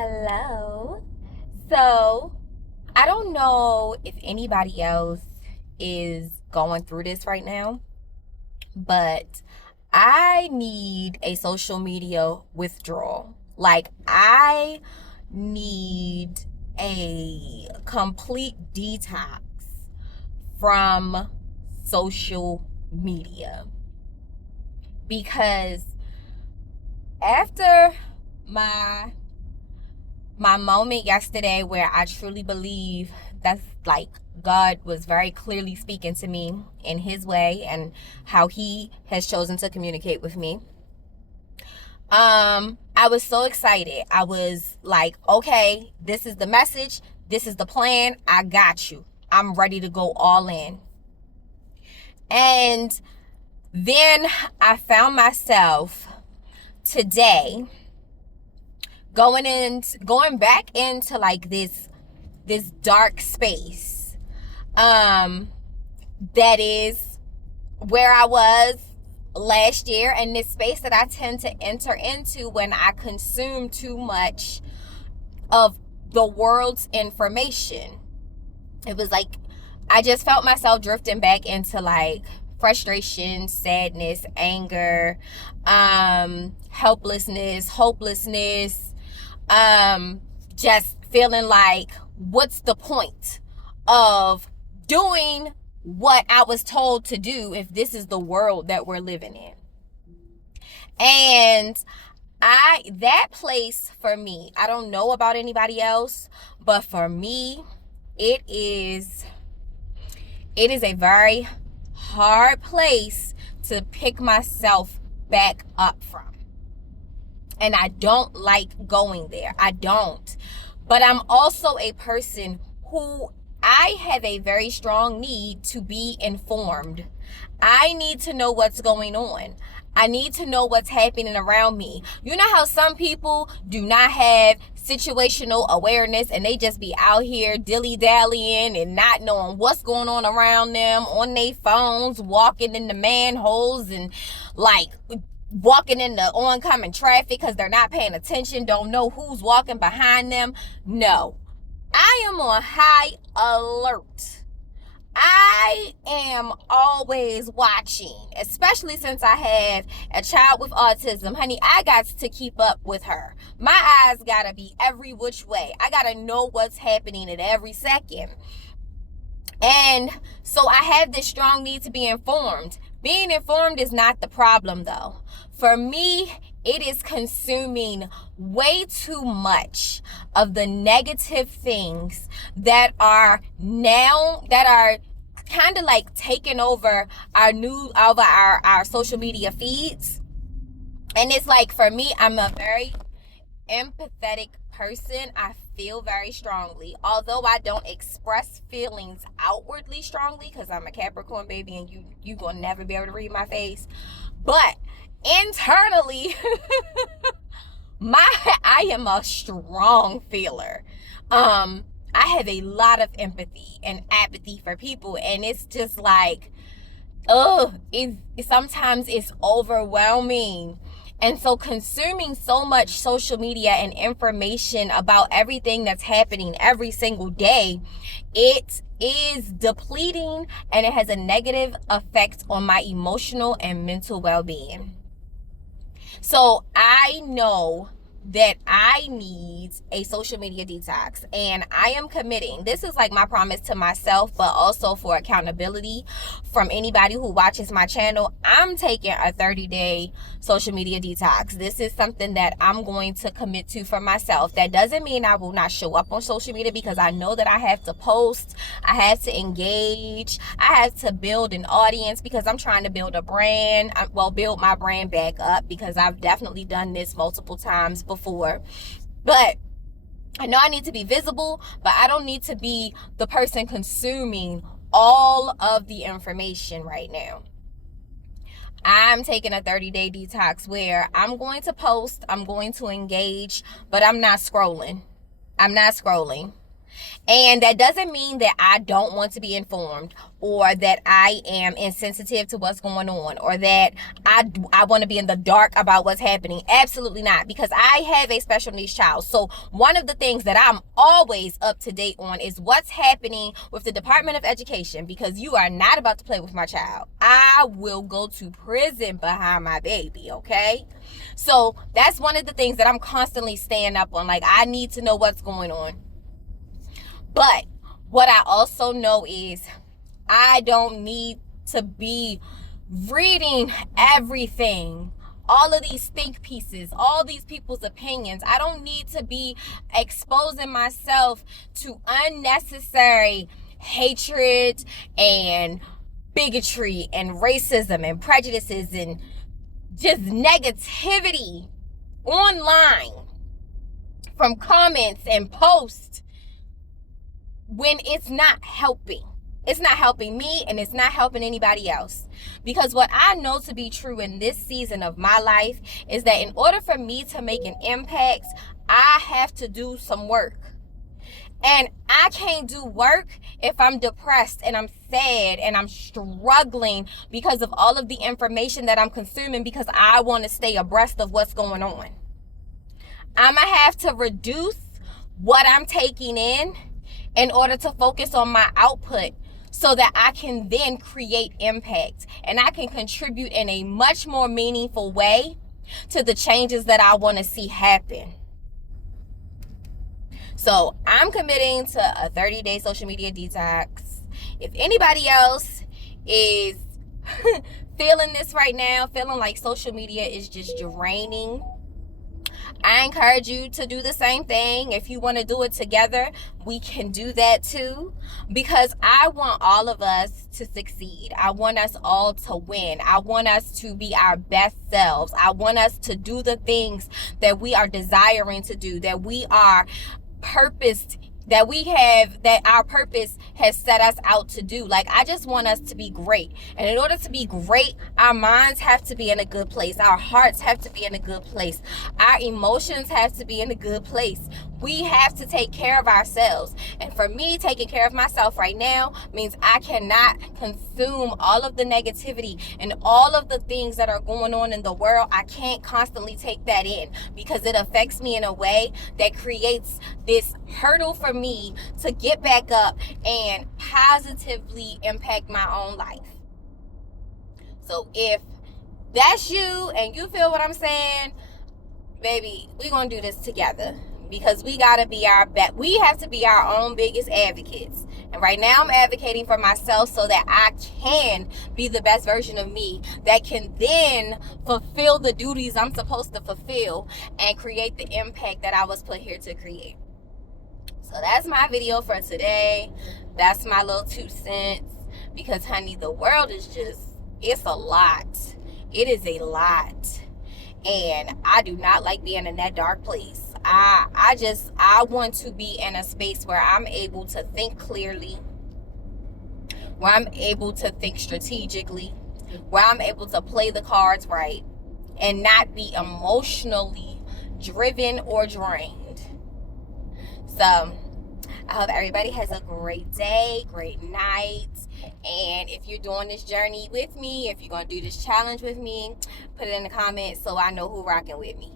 Hello. So, I don't know if anybody else is going through this right now, but I need a social media withdrawal. Like, I need a complete detox from social media because after my my moment yesterday where I truly believe that's like God was very clearly speaking to me in his way and how he has chosen to communicate with me. I was so excited. I was like, okay, this is the message, this is the plan. I got you. I'm ready to go all in. And then I found myself today going back into like this dark space that is where I was last year, and this space that I tend to enter into when I consume too much of the world's information. It was like I just felt myself drifting back into like frustration, sadness, anger, helplessness, hopelessness, just feeling like, what's the point of doing what I was told to do if this is the world that we're living in? And that place for me, I don't know about anybody else, but for me, it is a very hard place to pick myself back up from. And I don't like going there. I don't. But I'm also a person who I have a very strong need to be informed. I need to know what's going on. I need to know what's happening around me. You know how some people do not have situational awareness and they just be out here dilly-dallying and not knowing what's going on around them on their phones, walking in the manholes and like walking in the oncoming traffic because they're not paying attention, don't know who's walking behind them. No, I am on high alert. I am always watching, especially since I have a child with autism. Honey, I got to keep up with her. My eyes gotta be every which way. I gotta know what's happening at every second. And so I have this strong need to be informed. Being informed is not the problem though. For me, it is consuming way too much of the negative things that are kind of like taking over our social media feeds. And it's like, for me, I'm a very empathetic person. I feel very strongly, although I don't express feelings outwardly strongly because I'm a Capricorn baby and you gonna never be able to read my face. But internally, I am a strong feeler. I have a lot of empathy and apathy for people, and it's just like, sometimes it's overwhelming. And so consuming so much social media and information about everything that's happening every single day, it is depleting and it has a negative effect on my emotional and mental well-being. So I know that I need a social media detox, and I am committing. This is like my promise to myself, but also for accountability from anybody who watches my channel. I'm taking a 30-day social media detox. This is something that I'm going to commit to for myself. That doesn't mean I will not show up on social media, because I know that I have to post, I have to engage, I have to build an audience, because I'm trying to build a brand. Build my brand back up, because I've definitely done this multiple times before. But I know I need to be visible, but I don't need to be the person consuming all of the information right now. I'm taking a 30-day detox where I'm going to post, I'm going to engage, but I'm not scrolling. I'm not scrolling. And that doesn't mean that I don't want to be informed, or that I am insensitive to what's going on, or that I want to be in the dark about what's happening. Absolutely not, because I have a special needs child. So one of the things that I'm always up to date on is what's happening with the Department of Education, because you are not about to play with my child. I will go to prison behind my baby, okay? So that's one of the things that I'm constantly staying up on. Like, I need to know what's going on. But what I also know is I don't need to be reading everything, all of these think pieces, all these people's opinions. I don't need to be exposing myself to unnecessary hatred and bigotry and racism and prejudices and just negativity online from comments and posts, when it's not helping. It's not helping me, and it's not helping anybody else. Because what I know to be true in this season of my life is that in order for me to make an impact, I have to do some work. And I can't do work if I'm depressed and I'm sad and I'm struggling because of all of the information that I'm consuming, because I want to stay abreast of what's going on. I'm going to have to reduce what I'm taking in order to focus on my output, so that I can then create impact and I can contribute in a much more meaningful way to the changes that I want to see happen. So I'm committing to a 30-day social media detox. If anybody else is feeling this right now, feeling like social media is just draining, I encourage you to do the same thing. If you want to do it together, we can do that too, because I want all of us to succeed. I want us all to win. I want us to be our best selves. I want us to do the things that we are desiring to do, that we are purposed, that our purpose has set us out to do. Like, I just want us to be great. And in order to be great, our minds have to be in a good place. Our hearts have to be in a good place. Our emotions have to be in a good place. We have to take care of ourselves. And for me, taking care of myself right now means I cannot consume all of the negativity and all of the things that are going on in the world. I can't constantly take that in, because it affects me in a way that creates this hurdle for me to get back up and positively impact my own life. So if that's you and you feel what I'm saying, baby, we're gonna do this together, because we gotta be we have to be our own biggest advocates. And right now I'm advocating for myself so that I can be the best version of me that can then fulfill the duties I'm supposed to fulfill and create the impact that I was put here to create. So that's my video for today. That's my little 2 cents. Because, honey, the world is it's a lot. It is a lot. And I do not like being in that dark place. I want to be in a space where I'm able to think clearly, where I'm able to think strategically, where I'm able to play the cards right and not be emotionally driven or drained. So I hope everybody has a great day, great night. And if you're doing this journey with me, if you're going to do this challenge with me, put it in the comments so I know who's rocking with me.